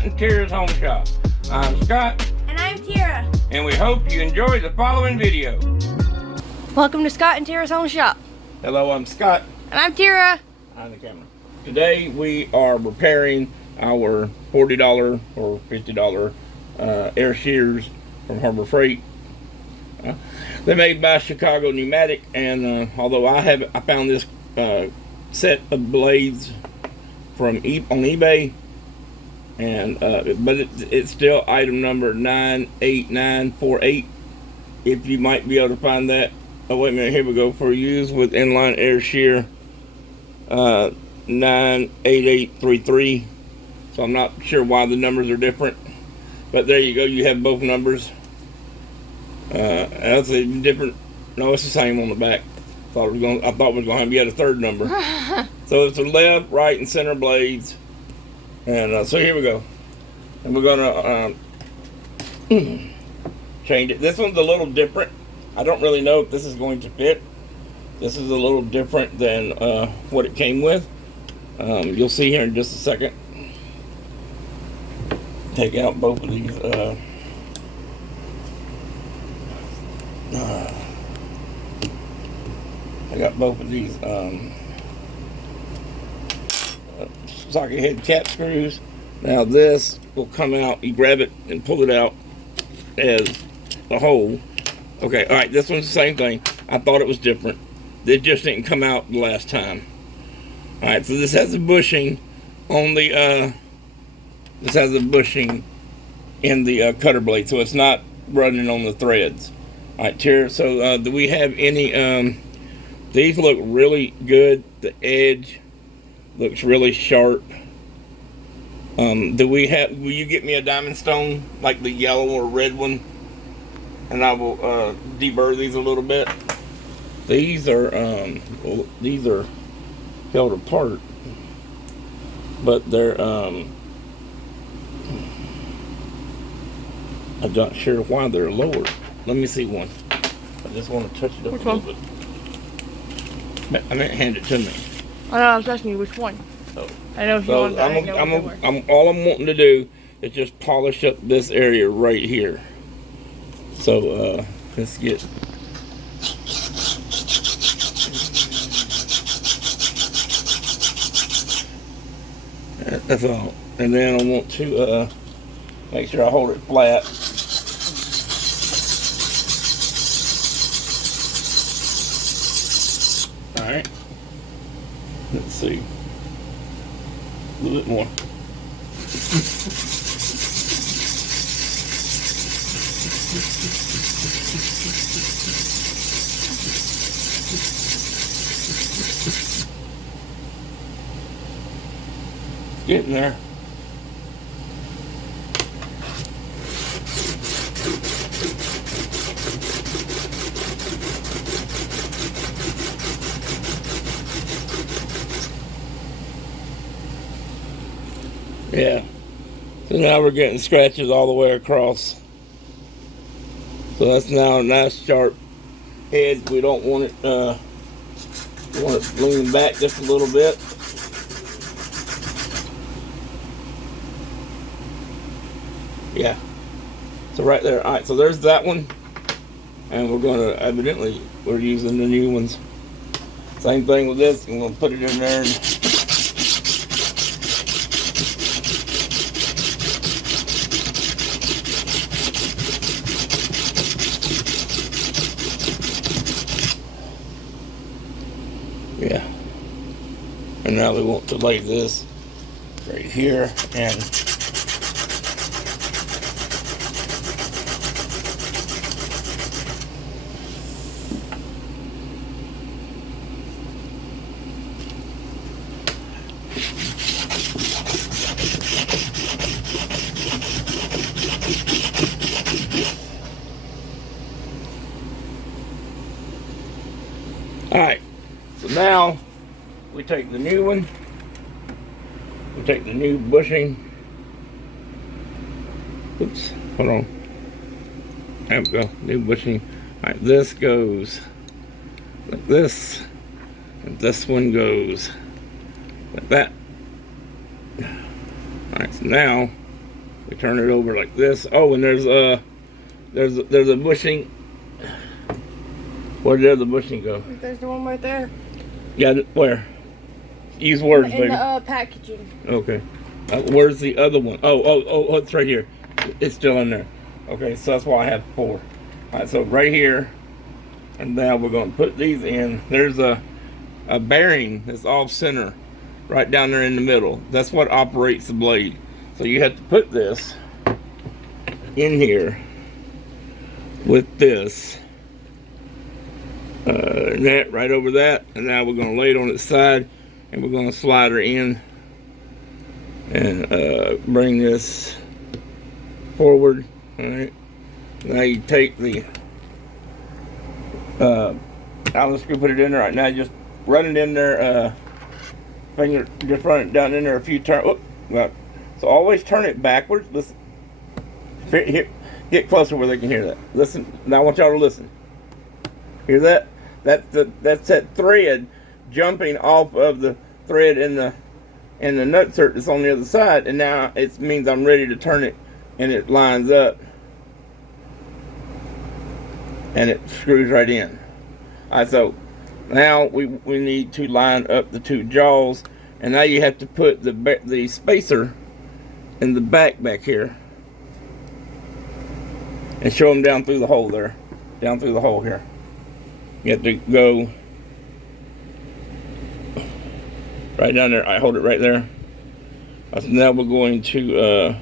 Scott and Tira's Home Shop. I'm Scott. And I'm Tira. And we hope you enjoy the following video. Welcome to Scott and Tira's Home Shop. Hello, I'm Scott. And I'm Tira. On the camera. Today we are repairing our $40 or $50 air shears from Harbor Freight. They're made by Chicago Pneumatic, and although I found this set of blades from on eBay, and but it's still item number 98948. If you might be able to find that. Oh, wait a minute, here we go. For use with Inline Air Shear 98833. So I'm not sure why the numbers are different, but there you go. You have both numbers. That's a different. No, it's the same on the back. I thought it was going to have yet a third number. So it's the left, right, and center blades. And so here we go. And we're gonna change it. This one's a little different. I don't really know if this is going to fit. This is a little different than what it came with. You'll see here in just a second. Take out both of these. I got both of these socket head cap screws. Now this will come out. You grab it and pull it out as a hole. Okay, all right. This one's the same thing. I thought it was different. It just didn't come out the last time. All right, so this has a bushing on the. This has a bushing in the cutter blade, so it's not running on the threads. All right, Tara. So do we have any? These look really good. The edge looks really sharp. Do we have? Will you get me a diamond stone like the yellow or red one? And I will deburr these a little bit. These are held apart, but they're I'm not sure why they're lowered. Let me see one. I just want to touch it up a little bit. I meant hand it to me. I know, I was asking you which one. Oh. I know if you want that. All I'm wanting to do is just polish up this area right here. So let's get. That's all. And then I want to make sure I hold it flat. Alright. Let's see. A little bit more. Getting there. Yeah. So now we're getting scratches all the way across. So that's now a nice sharp edge. We don't want it we want it leaning back just a little bit. Yeah. So right there. Alright, so there's that one. And we're gonna evidently we're using the new ones. Same thing with this. I'm gonna put it in there and yeah. And now we want to lay this right here and alright. So now we take the new one, we take the new bushing. Oops, hold on. There we go, new bushing. Alright, this goes like this, and this one goes like that. Alright, so now We turn it over like this. Oh, and there's a bushing. Where did the other bushing go? There's the one right there. Yeah, where? Use words, in baby. the packaging. Okay. Where's the other one? Oh, it's right here. It's still in there. Okay, so that's why I have 4. All right, so right here, and now we're going to put these in. There's a bearing that's off center, right down there in the middle. That's what operates the blade. So you have to put this in here with this. That right over that, and now we're going to lay it on its side, and we're going to slide her in and bring this forward. All right. Now you take the Allen screw, put it in there. Right now, just run it in there. Finger, just run it down in there a few turns. Well, so always turn it backwards. Listen. Here, get closer where they can hear that. Listen. Now I want y'all to listen. Hear that? That's that thread jumping off of the thread in the nutsert that's on the other side, and now it means I'm ready to turn it, and it lines up, and it screws right in. All right, so now we need to line up the 2 jaws, and now you have to put the spacer in the back here, and show them down through the hole there, down through the hole here. You have to go right down there. I hold it right there. So now we're going to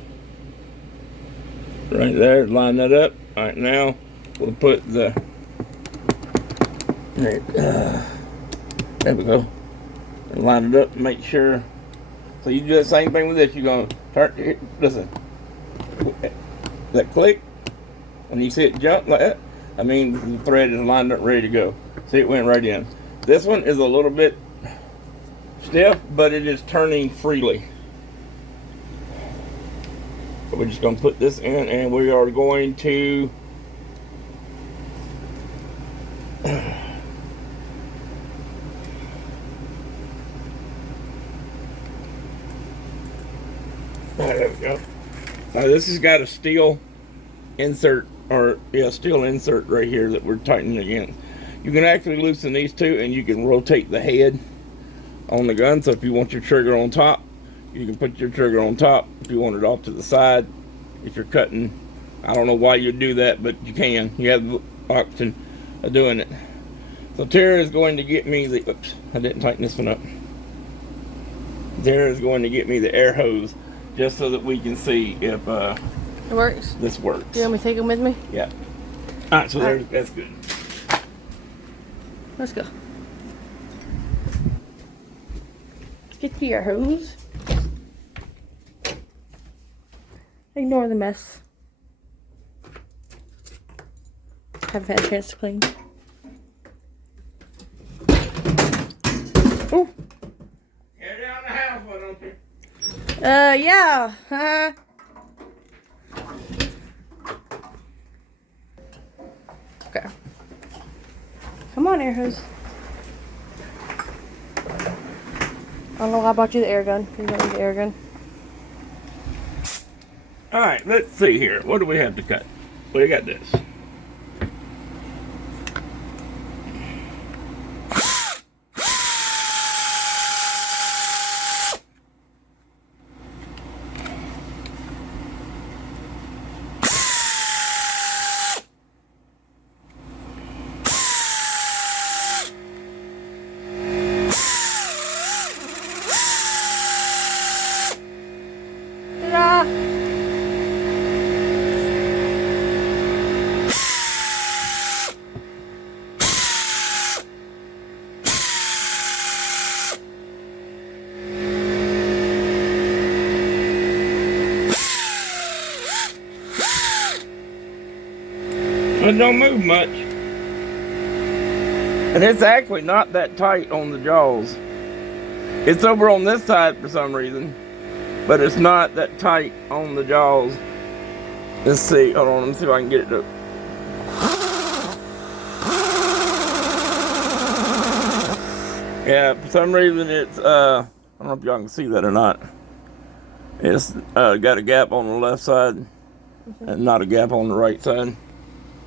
right there, line that up. All right, now we'll put the there we go. And line it up. Make sure. So you do the same thing with this. You're gonna turn. Here, listen. That click, and you see it jump like that. I mean, the thread is lined up, ready to go. See, it went right in. This one is a little bit stiff, but it is turning freely. So we're just going to put this in, and we are going to there we go. Now this has got a steel insert, steel insert right here that we're tightening against. You can actually loosen these 2, and you can rotate the head on the gun. So if you want your trigger on top, you can put your trigger on top. If you want it off to the side, if you're cutting, I don't know why you'd do that, but you can. You have the option of doing it. So Tara is going to get me the, oops, I didn't tighten this one up. Tara is going to get me the air hose, just so that we can see if It works. this works. Do you want me to take them with me? Yeah. All right, so there's, that's good. Let's go. Let's get to your hose. Ignore the mess. Haven't had a chance to clean. Ooh. Tear down the house, why don't you? Yeah. Okay. Come on, air hose. I don't know why I bought you the air gun. You don't need the air gun. All right, let's see here. What do we have to cut? We got this. Ta-da! It don't move much. And it's actually not that tight on the jaws. It's over on this side for some reason, but it's not that tight on the jaws. Let's see. Hold on. Let me see if I can get it to. Yeah, for some reason it's I don't know if y'all can see that or not. It's got a gap on the left side and not a gap on the right side.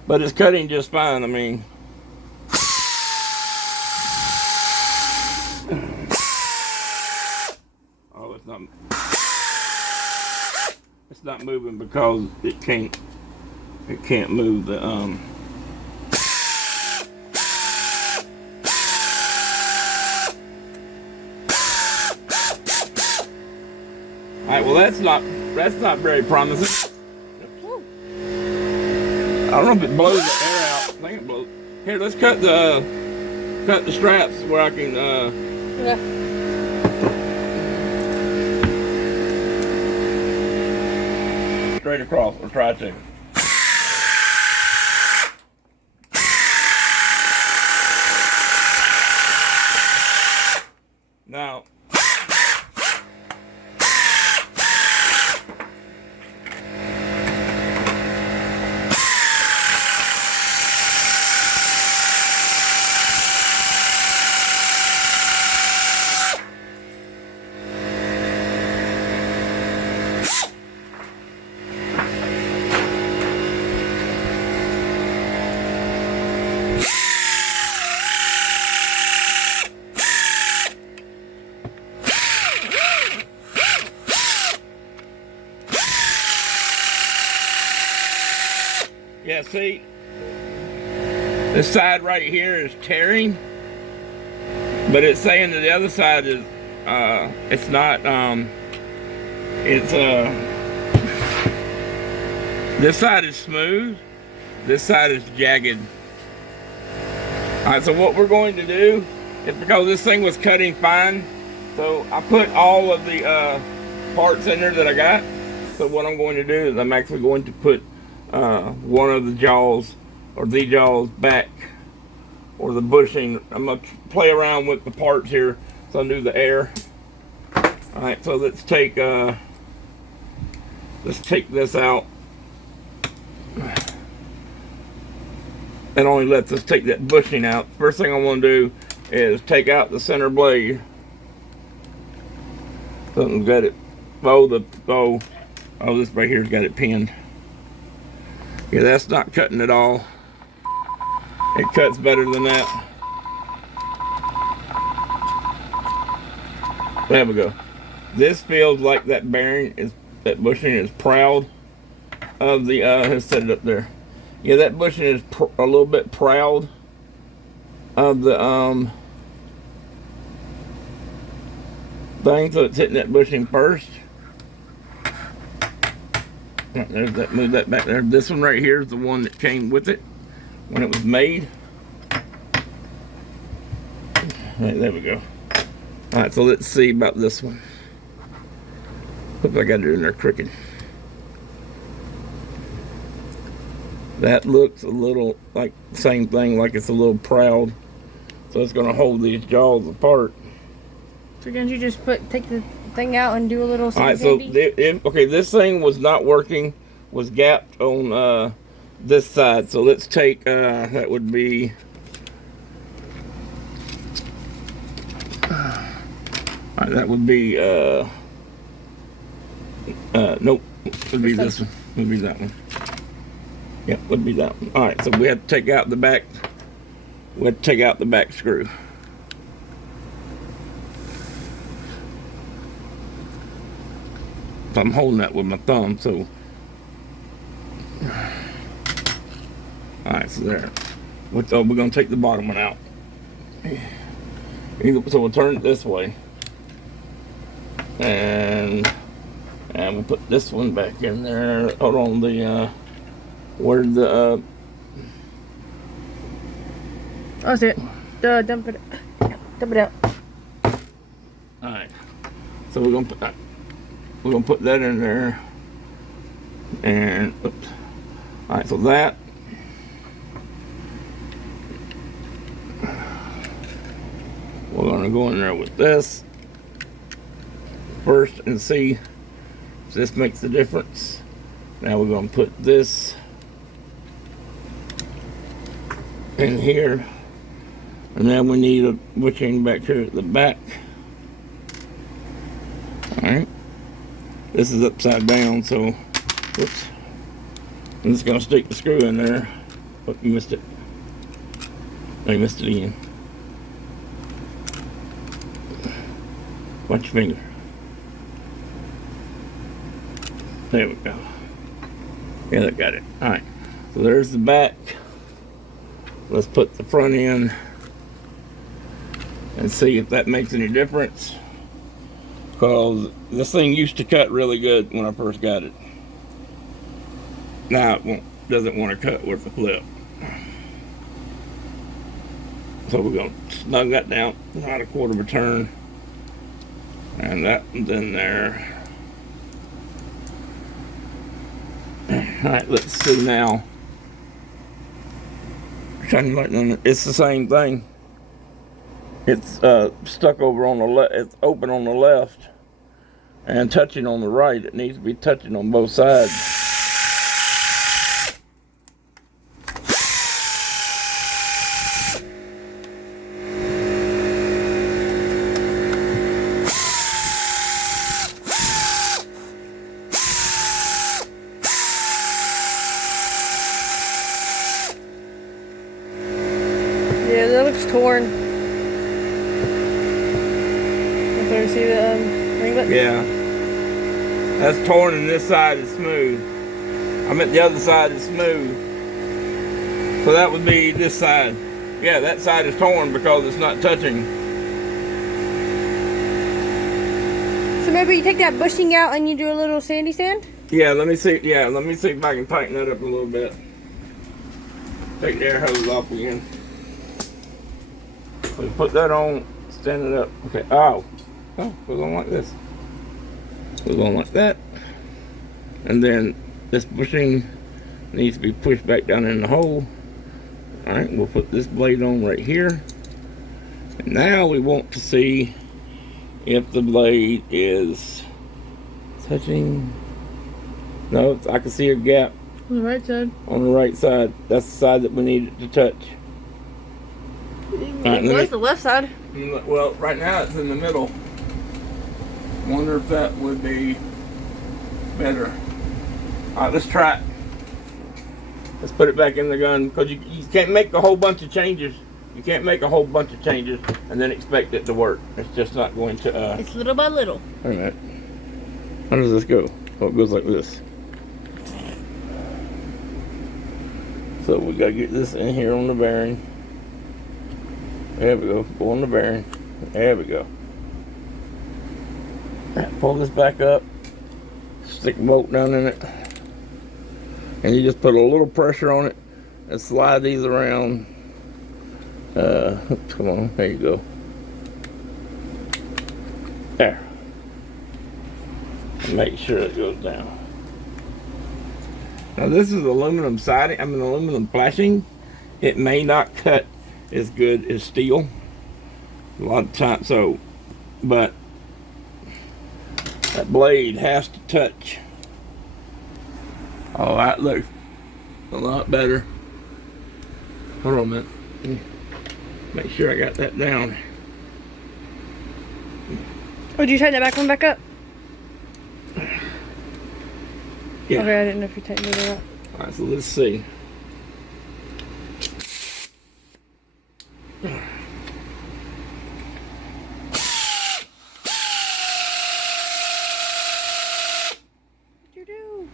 But it's cutting just fine. I mean, oh, it's not moving because it can't move the Alright, well that's not very promising. I don't know if it blows the air out. I think it blows. Here, let's cut the straps where I can Yeah. straight across, or try to. Now, yeah, see, this side right here is tearing, but it's saying that the other side is, it's not, this side is smooth, this side is jagged. Alright, so what we're going to do is, because this thing was cutting fine, so I put all of the parts in there that I got. So what I'm going to do is I'm actually going to put one of the jaws, or the jaws back, or the bushing. I'm going to play around with the parts here so I do the air. Alright, so let's take this out. It only lets us take that bushing out. First thing I want to do is take out the center blade. Something's got it. Oh, this right here's got it pinned. Yeah, that's not cutting at all. It cuts better than that. There we go. This feels like that bushing is proud of the, let's set it up there. Yeah, that bushing is a little bit proud of the thing, so it's hitting that bushing first. There's that, move that back there. This one right here is the one that came with it when it was made. Right, there we go. Alright, so let's see about this one. Hope I got it in there crooked. That looks a little like the same thing, like it's a little proud. So it's going to hold these jaws apart. So didn't you just take the thing out and do a little Alright, so okay, this thing was not working, was gapped on this side. So let's take, that would be, alright, that would be, nope, it would be this one, it would be that one. Yep, would be that one. Alright, so we have to take out the back, screw. So I'm holding that with my thumb, so. Alright, so there. So we're going to take the bottom one out. So we'll turn it this way. And we'll put this one back in there. Hold on, where the oh, that's it. Dump it out. Alright. So we're gonna put that in there. And oops. Alright, so that we're gonna go in there with this first and see if this makes the difference. Now we're gonna put this in here, and then we need a bushing back here at the back. All right, This is upside down, so whoops. I'm just gonna stick the screw in there. Oh, you missed it. No, you missed it again. Watch your finger. There we go. Yeah, that got it. Alright. So there's the back. Let's put the front in and see if that makes any difference. Because this thing used to cut really good when I first got it. Now it doesn't want to cut with the flip. So we're going to snug that down about a quarter of a turn. And that one's in there. Alright, let's see now. It's the same thing. It's stuck over on the left. It's open on the left and touching on the right. It needs to be touching on both sides. Yeah, that looks torn. There, see the ring button? Yeah. That's torn and this side is smooth. I meant the other side is smooth. So that would be this side. Yeah, that side is torn because it's not touching. So maybe you take that bushing out and you do a little sandy sand? Yeah, let me see. Yeah, let me see if I can tighten that up a little bit. Take the air hose off again. So put that on, stand it up. Okay. Oh, goes on like this. Goes on like that. And then this bushing needs to be pushed back down in the hole. All right, we'll put this blade on right here. And now we want to see if the blade is touching. No, I can see a gap. On the right side. On the right side. That's the side that we need it to touch. It was the left side. Well, right now it's in the middle. Wonder if that would be better. Alright, let's try it. Let's put it back in the gun. Because you can't make a whole bunch of changes. You can't make a whole bunch of changes and then expect it to work. It's just not going to... It's little by little. Wait a minute. How does this go? Oh, it goes like this. So we gotta get this in here on the bearing. There we go. Go on the bearing. There we go. Pull this back up. Stick a bolt down in it. And you just put a little pressure on it and slide these around. Come on. There you go. There. And make sure it goes down. Now this is aluminum siding. I mean aluminum flashing. It may not cut as good as steel a lot of times, so but that blade has to touch. Oh, that looks a lot better. Hold on a minute. Make sure I got that down. Oh, did you tighten that back one back up? Yeah. Okay, I didn't know if you tightened it or not. Alright, so let's see. What'd you do?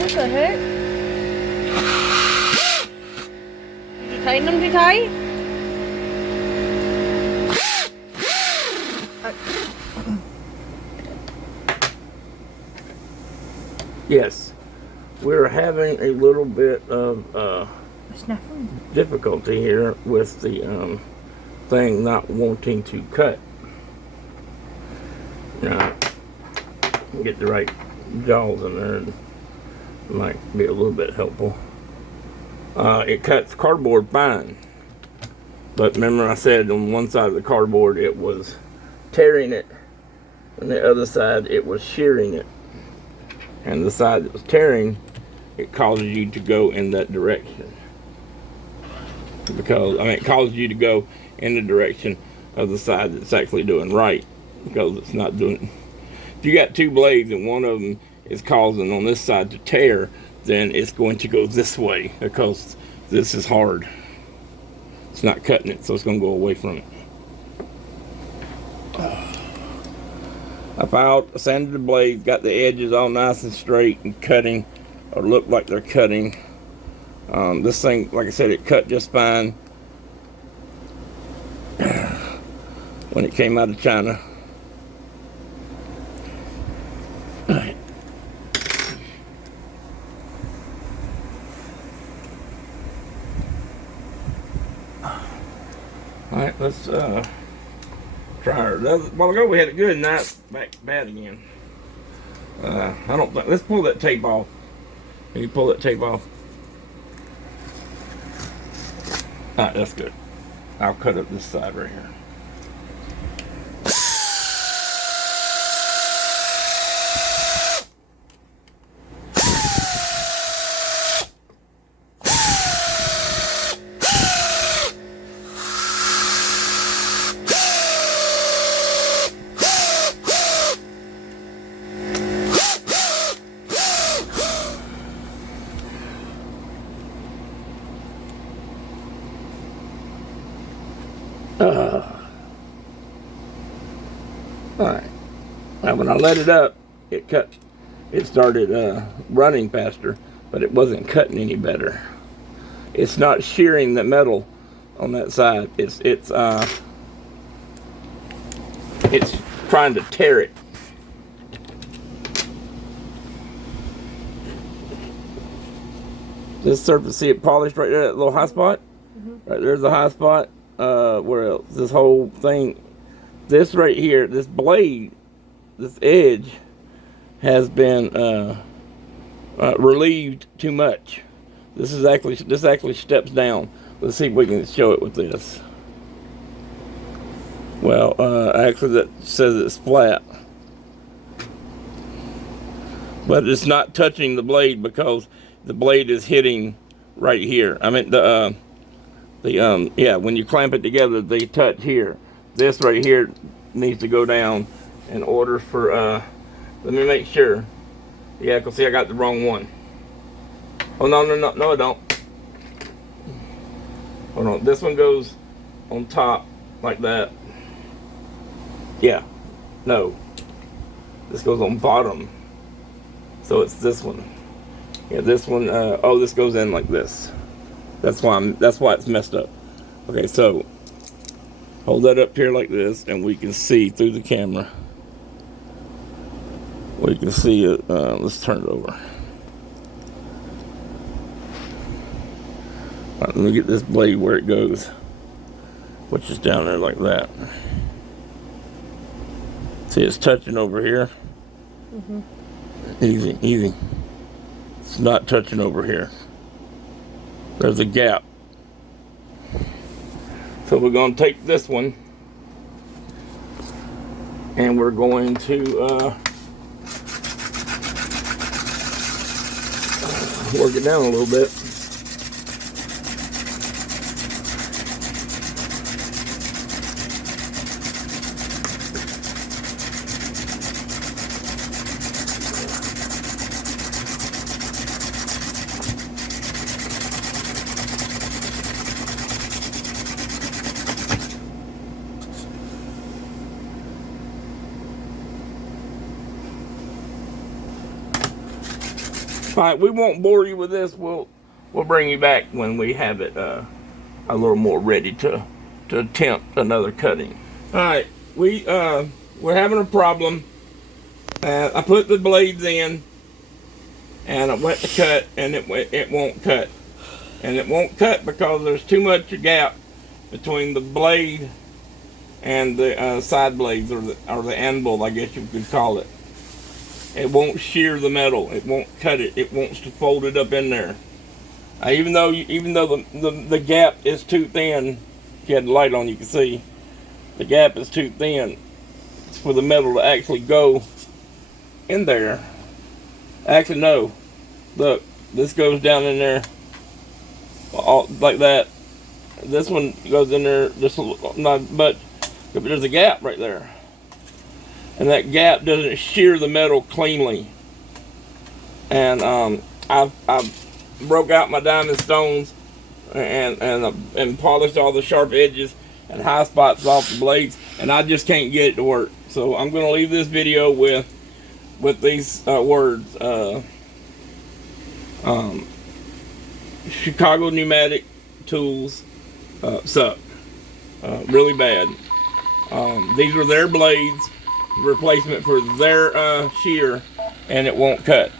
What the heck? Did you tighten them too tight? Yes. We're having a little bit of difficulty here with the thing not wanting to cut. Now, get the right jaws in there. Might be a little bit helpful. It cuts cardboard fine. But remember I said on one side of the cardboard it was tearing it, and the other side it was shearing it. And the side that was tearing, it causes you to go in that direction. Because, I mean, it causes you to go in the direction of the side that's actually doing right. Because it's not doing... If you got two blades and one of them is causing on this side to tear, then it's going to go this way. Because this is hard. It's not cutting it, so it's going to go away from it. I filed, sanded the blades, got the edges all nice and straight and cutting, or look like they're cutting. This thing, like I said, it cut just fine when it came out of China. Alright. Alright, let's try her. A while ago we had it good, and now it's back bad again. I don't think. Let's pull that tape off. Can you pull that tape off? Alright, that's good. I'll cut up this side right here. Alright. Now when I let it up, it started running faster, but it wasn't cutting any better. It's not shearing the metal on that side. It's trying to tear it. This surface, see it polished right there, that little high spot? Mm-hmm. Right there's the high spot. Where else? This whole thing, this right here, this blade, this edge has been relieved too much. This actually steps down. Let's see if we can show it with this. Well, actually that says it's flat, but it's not touching the blade because the blade is hitting right here. I mean yeah, when you clamp it together, they touch here. This right here needs to go down in order for, let me make sure. Yeah, because see, I got the wrong one. Oh, no, I don't. Hold on, this one goes on top like that. Yeah, no. This goes on bottom. So it's this one. Yeah, this one, oh, this goes in like this. That's why it's messed up. Okay, so hold that up here like this, and we can see through the camera. We can see it. Let's turn it over. All right, let me get this blade where it goes, which is down there like that. See, it's touching over here. Mm-hmm. Easy, easy. It's not touching over here. There's a gap. So we're going to take this one and we're going to work it down a little bit. All right, we won't bore you with this. We'll bring you back when we have it a little more ready to attempt another cutting. All right, we're having a problem. I put the blades in, and I went to cut, and it won't cut, and it won't cut because there's too much gap between the blade and the side blades, or the anvil, I guess you could call it. it won't shear the metal. It won't cut it. It wants to fold it up in there. Even though the gap is too thin, if you had the light on, you can see the gap is too thin for the metal to actually go in there. Actually, no. Look, this goes down in there like that. This one goes in there just not much, but there's a gap right there, and that gap doesn't shear the metal cleanly. And I broke out my diamond stones and polished all the sharp edges and high spots off the blades, and I just can't get it to work. So I'm going to leave this video with these words. Chicago pneumatic tools suck really bad. These are their blades, replacement for their shear, and it won't cut.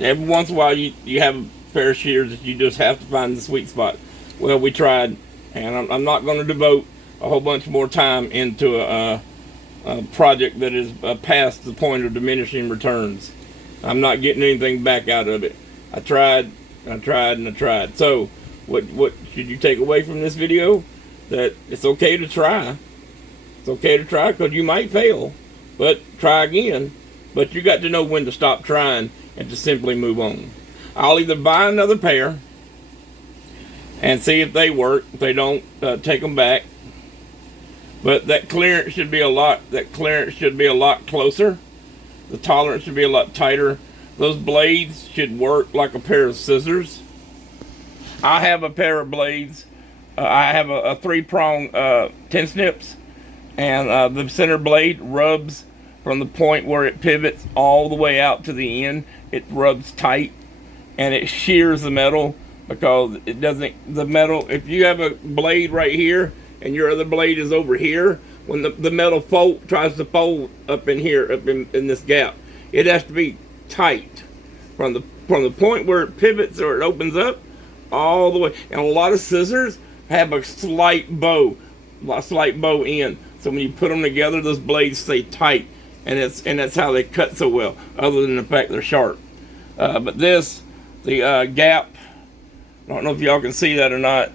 Every once in a while you have a pair of shears that you just have to find the sweet spot. Well, we tried, and I'm not going to devote a whole bunch more time into a project that is past the point of diminishing returns. I'm not getting anything back out of it. I tried. So what should you take away from this video? That it's okay to try. It's okay to try, because you might fail, but try again. But you got to know when to stop trying and to simply move on. I'll either buy another pair and see if they work. If they don't, take them back. But that clearance should be a lot closer. The tolerance should be a lot tighter. Those blades should work like a pair of scissors. I have a pair of blades. I have a 3-prong 10 snips, and the center blade rubs from the point where it pivots all the way out to the end. It rubs tight, and it shears the metal, because it doesn't, the metal, if you have a blade right here and your other blade is over here, when the metal tries to fold up in here, up in this gap, it has to be tight from the point where it pivots or it opens up all the way. And a lot of scissors have a slight bow end, so when you put them together, those blades stay tight, and that's how they cut so well, other than the fact they're sharp. But the gap, I don't know if y'all can see that or not.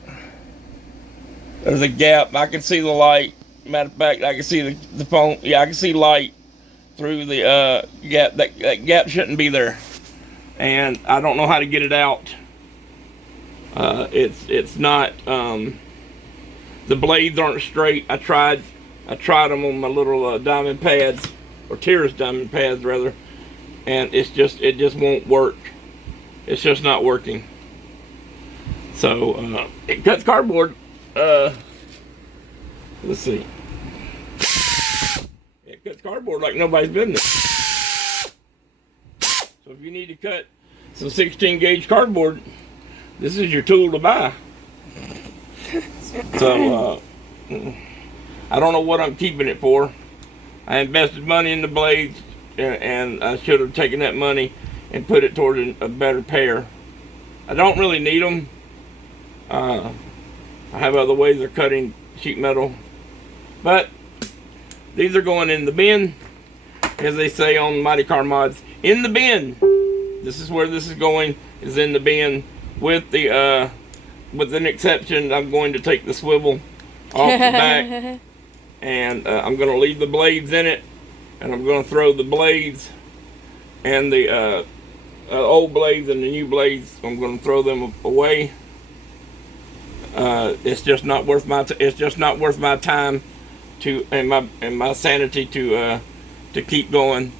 There's a gap. I can see the light. Matter of fact, I can see the phone. Yeah, I can see light through the gap. That gap shouldn't be there, and I don't know how to get it out. It's not. The blades aren't straight. I tried them on my little diamond pads, or Terrace diamond pads rather, and it just won't work. It's just not working. So it cuts cardboard. Let's see. It cuts cardboard like nobody's business. So if you need to cut some 16 gauge cardboard, this is your tool to buy. So I don't know what I'm keeping it for. I invested money in the blades, and I should have taken that money and put it toward a better pair. I don't really need them. I have other ways of cutting sheet metal, but these are going in the bin, as they say on Mighty Car Mods. In the bin. This is where this is going, is in the bin, with the with an exception. I'm going to take the swivel off the back, and I'm going to leave the blades in it, and I'm going to throw the blades and the old blades and the new blades, I'm going to throw them away. It's just not worth my time to and my sanity to keep going.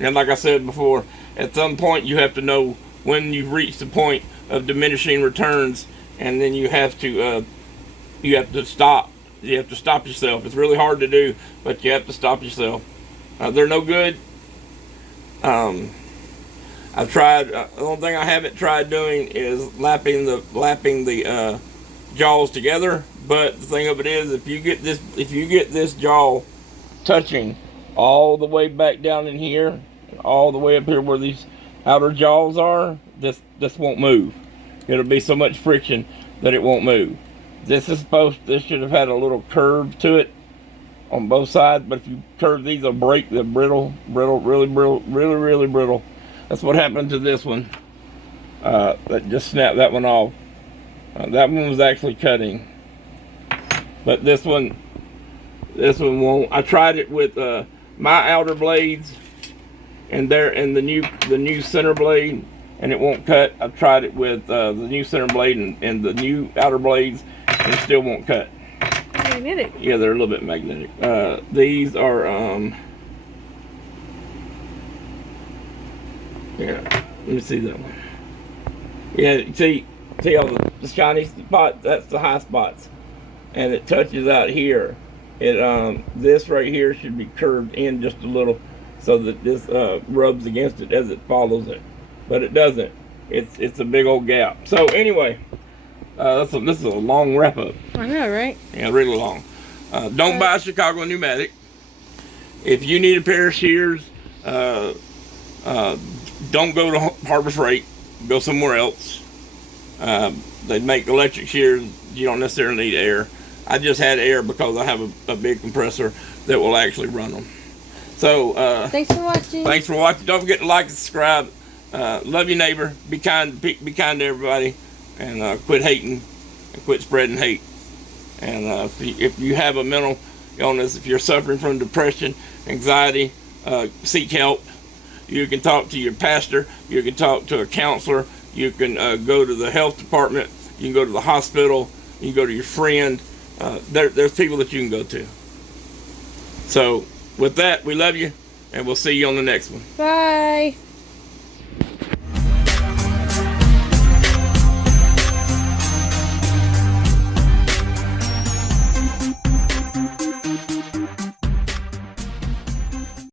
And like I said before, at some point you have to know when you've reached the point of diminishing returns, and then you have to stop. You have to stop yourself. It's really hard to do, but you have to stop yourself. They're no good. I've tried. The only thing I haven't tried doing is lapping the jaws together. But the thing of it is, if you get this jaw touching all the way back down in here, all the way up here where these outer jaws are, this won't move. It'll be so much friction that it won't move. This should have had a little curve to it on both sides, but if you curve these, they'll break. They're brittle, really brittle, really brittle. That's what happened to this one. That just snapped that one off. That one was actually cutting, but this one won't. I tried it with my outer blades and the new center blade, and it won't cut. I've tried it with the new center blade and the new outer blades, and it still won't cut. Magnetic. Yeah, they're a little bit magnetic. These are yeah. Let me see that one. Yeah, see all the shiny spots? That's the high spots, and it touches out here. It this right here should be curved in just a little, so that this rubs against it as it follows it, but it doesn't. It's a big old gap. So anyway, this is a long wrap up. I know, right? Yeah, really long. Don't buy Chicago pneumatic. If you need a pair of shears, don't go to Harbor Freight. Go somewhere else. They make electric shears. You don't necessarily need air. I just had air because I have a big compressor that will actually run them. So thanks for watching. Thanks for watching. Don't forget to like and subscribe. Love your neighbor. Be kind to everybody, and quit hating and quit spreading hate. And if you have a mental illness, if you're suffering from depression, anxiety, seek help. You can talk to your pastor. You can talk to a counselor. You can go to the health department. You can go to the hospital. You can go to your friend. There's people that you can go to. So with that, we love you, and we'll see you on the next one. Bye.